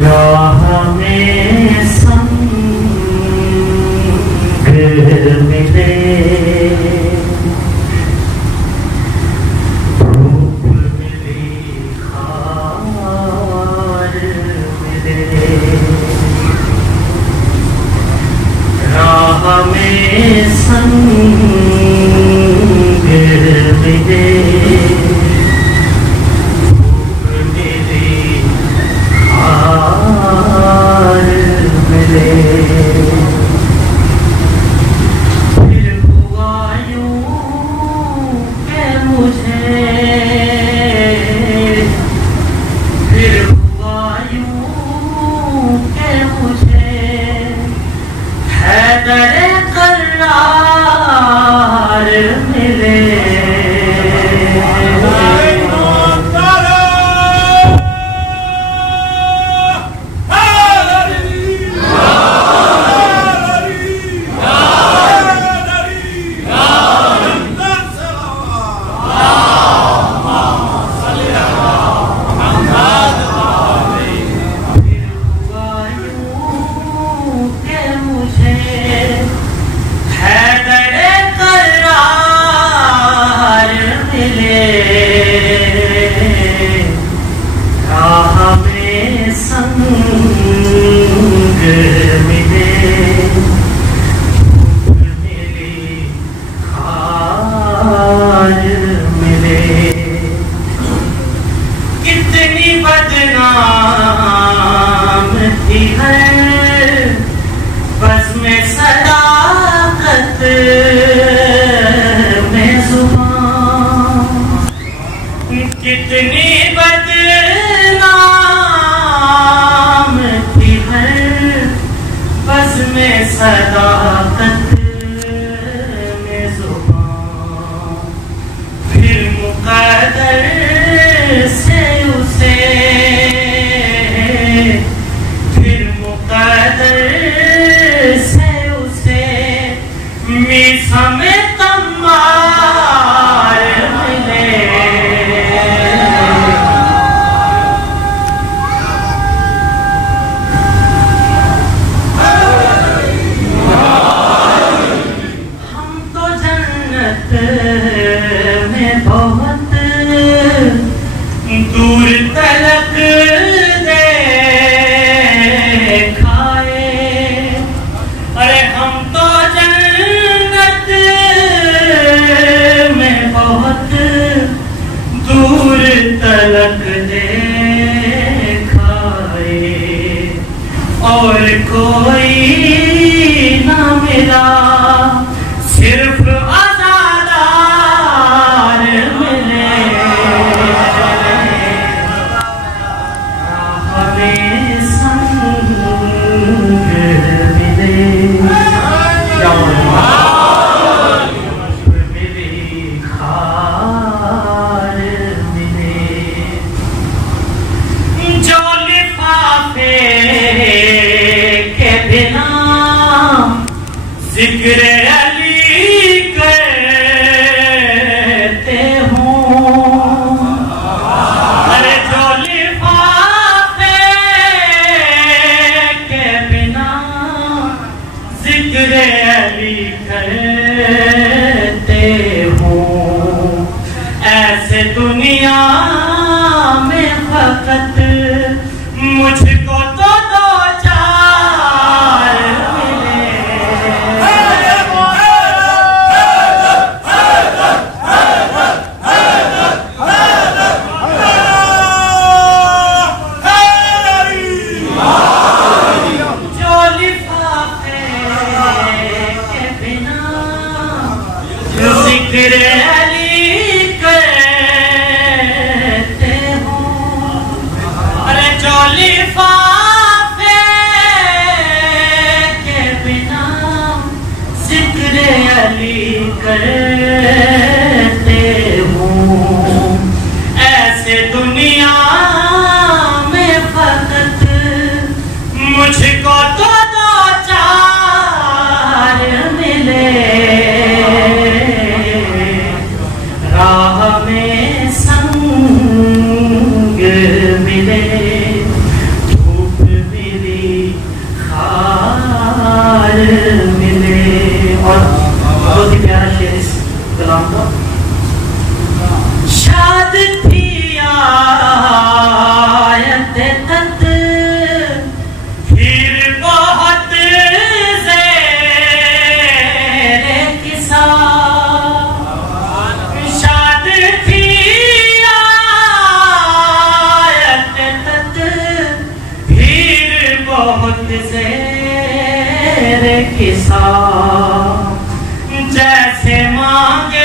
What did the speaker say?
राह में संग मिले, धूप मिली खार मिले, राह में संग मिले, फिर हुआ यूं के मुझे, फिर हुआ यूं के मुझे हैदर करार मिले। राह में संग मिले, धूप मिली खार मिले, कितनी बदनाम थी है बस में सदाकत में जुबान, कितनी बदनाम थी है बस में सदाकत में जुबान, फिर मुक़द्दर से उसे, फिर मुक़द्दर से उसे मीसा में तम्मार मिले। में बहुत दूर तलक देखाए, अरे हम तो जन्नत में बहुत दूर तलक देखाए, और कोई ना मिला सिर्फ जिक्र अली करते हूँ, अरे जो लिफाफे के बिना जिक्र अली करते हूँ, ऐसे दुनिया में फकत मुझको तो दो चार मिले। जो लिफाफे के बिना जिक्र अली करते हो, अरे जो लिफाफे बहुत ज़ेर किसा जैसे मांगे